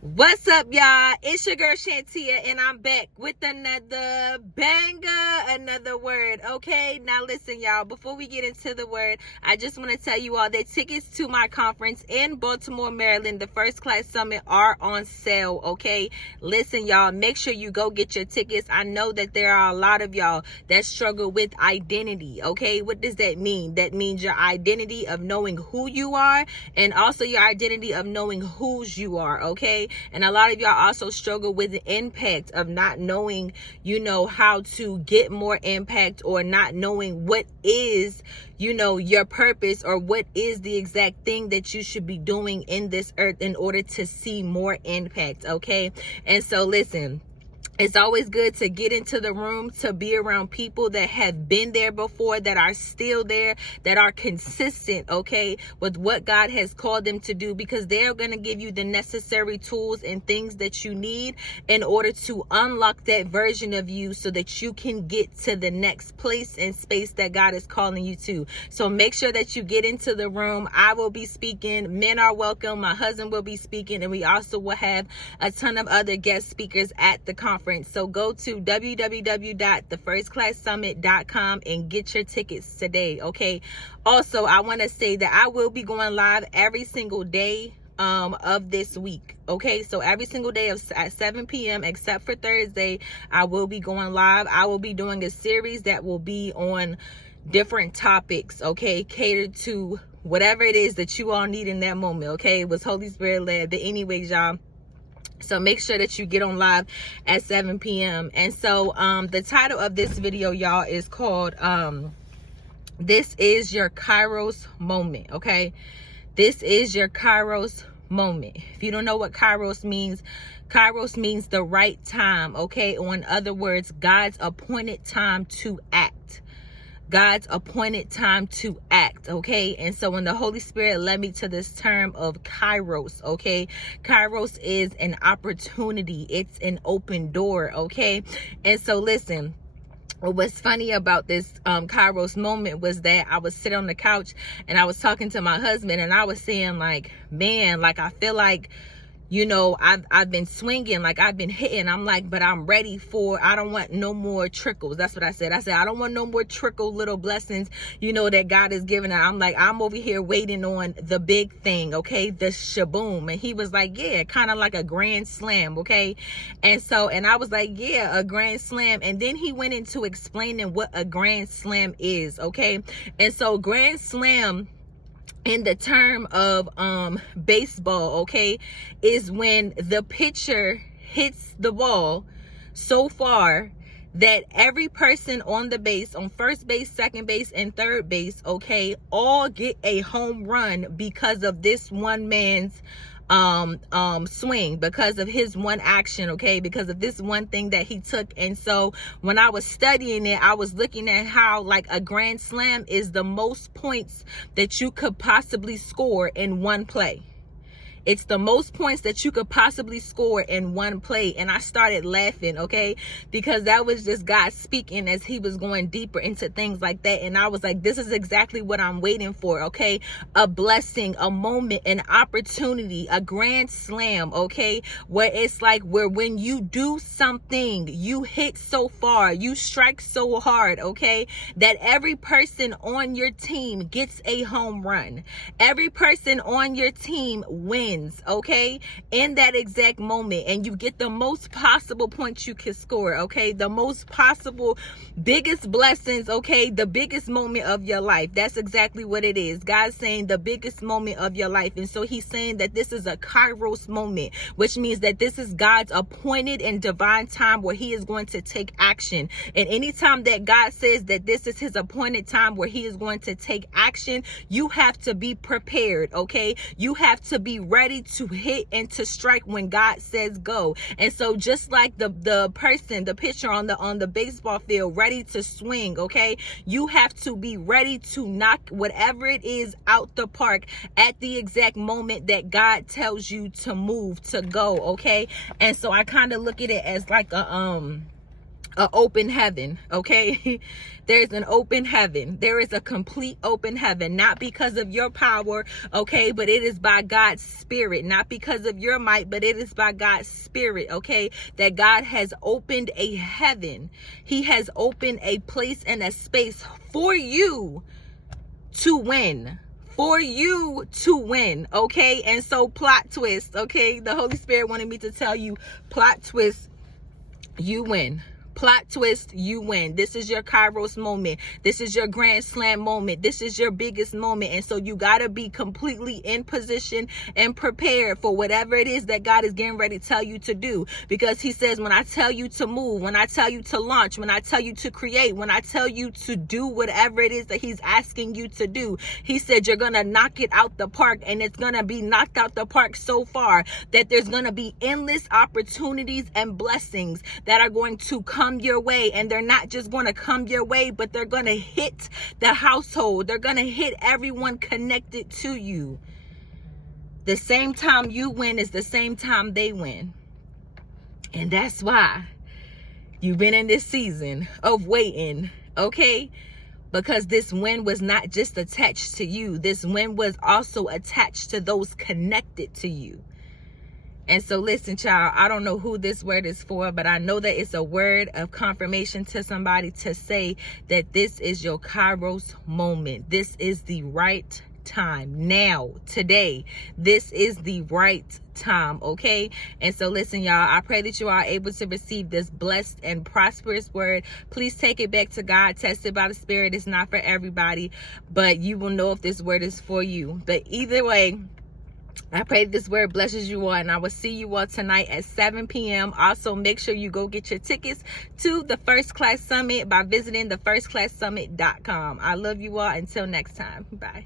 What's up, y'all? It's your girl Shantia, and I'm back with another banger, another word. Okay, now listen, y'all. Before we get into the word, I just want to tell you all that tickets to my conference in Baltimore, Maryland, the First Class Summit, are on sale. Okay, listen, y'all. Make sure you go get your tickets. I know that there are a lot of y'all that struggle with identity. Okay, what does that mean? That means your identity of knowing who you are, and also your identity of knowing whose you are. Okay. And a lot of y'all also struggle with the impact of not knowing, how to get more impact, or not knowing what is, your purpose, or what is the exact thing that you should be doing in this earth in order to see more impact. Okay. And so listen, it's always good to get into the room, to be around people that have been there before, that are still there, that are consistent, okay, with what God has called them to do, because they're going to give you the necessary tools and things that you need in order to unlock that version of you so that you can get to the next place and space that God is calling you to. So make sure that you get into the room. I will be speaking. Men are welcome. My husband will be speaking. And we also will have a ton of other guest speakers at the conference. So go to www.thefirstclasssummit.com and get your tickets today. Okay. Also, I want to say that I will be going live every single day of this week. Okay, so every single day at 7 p.m. except for Thursday, I will be going live. I will be doing a series that will be on different topics, okay, catered to whatever it is that you all need in that moment. Okay, it was Holy Spirit led. But anyways, y'all, so make sure that you get on live at 7 p.m. And so the title of this video, y'all, is called This is Your Kairos Moment. Okay, this is your Kairos moment. If you don't know what Kairos means the right time. Okay, or in other words, God's appointed time to act. God's appointed time to act. Okay, and so when the Holy Spirit led me to this term of Kairos, okay, Kairos is an opportunity, it's an open door. Okay, and so listen, what's funny about this Kairos moment was that I was sitting on the couch and I was talking to my husband, and I was saying, like, man, like, I feel like, I've been swinging, like, I've been hitting. I'm like, but I'm ready I don't want no more trickles. That's what I said. I said, I don't want no more trickle little blessings, that God is giving. I'm like, I'm over here waiting on the big thing, okay, the shaboom. And he was like, yeah, kind of like a grand slam, okay. And I was like, yeah, a grand slam. And then he went into explaining what a grand slam is, okay. And so grand slam, in the term of baseball, okay, is when the pitcher hits the ball so far that every person on the base, on first base, second base, and third base, okay, all get a home run because of this one man's swing, because of his one action, okay, because of this one thing that he took. And so when I was studying it, I was looking at how, like, a grand slam is the most points that you could possibly score in one play. It's the most points that you could possibly score in one play. And I started laughing, okay, because that was just God speaking as he was going deeper into things like that. And I was like, this is exactly what I'm waiting for, okay? A blessing, a moment, an opportunity, a grand slam, okay? Where it's like, where when you do something, you hit so far, you strike so hard, okay, that every person on your team gets a home run. Every person on your team wins, okay, in that exact moment, and you get the most possible points you can score, okay, the most possible, biggest blessings, okay, the biggest moment of your life. That's exactly what it is. God's saying the biggest moment of your life. And so he's saying that this is a Kairos moment, which means that this is God's appointed and divine time where he is going to take action. And anytime that God says that this is his appointed time where he is going to take action, you have to be prepared, okay? You have to be ready to hit and to strike when God says go. And so just like the pitcher on the baseball field ready to swing, okay, you have to be ready to knock whatever it is out the park at the exact moment that God tells you to move, to go, okay. And so I kind of look at it as like a an open heaven, okay? There's an open heaven. There is a complete open heaven, not because of your power, okay, but it is by God's spirit, not because of your might, but it is by God's spirit, okay, that God has opened a heaven. He has opened a place and a space for you to win. For you to win, okay? And so plot twist, okay? The Holy Spirit wanted me to tell you, plot twist, you win. Plot twist, you win. This is your Kairos moment. This is your grand slam moment. This is your biggest moment. And so you got to be completely in position and prepared for whatever it is that God is getting ready to tell you to do. Because he says, when I tell you to move, when I tell you to launch, when I tell you to create, when I tell you to do whatever it is that he's asking you to do, he said, you're going to knock it out the park, and it's going to be knocked out the park so far that there's going to be endless opportunities and blessings that are going to come your way. And they're not just going to come your way, but they're going to hit the household. They're going to hit everyone connected to you. The same time you win is the same time they win. And that's why you've been in this season of waiting, okay? Because this win was not just attached to you. This win was also attached to those connected to you. And so listen, child, I don't know who this word is for, but I know that it's a word of confirmation to somebody to say that this is your Kairos moment. This is the right time. Now, today, this is the right time, okay? And so listen, y'all, I pray that you are able to receive this blessed and prosperous word. Please take it back to God, test it by the Spirit. It's not for everybody, but you will know if this word is for you. But either way, I pray this word blesses you all, and I will see you all tonight at 7 p.m. Also, make sure you go get your tickets to the First Class Summit by visiting thefirstclasssummit.com. I love you all. Until next time. Bye.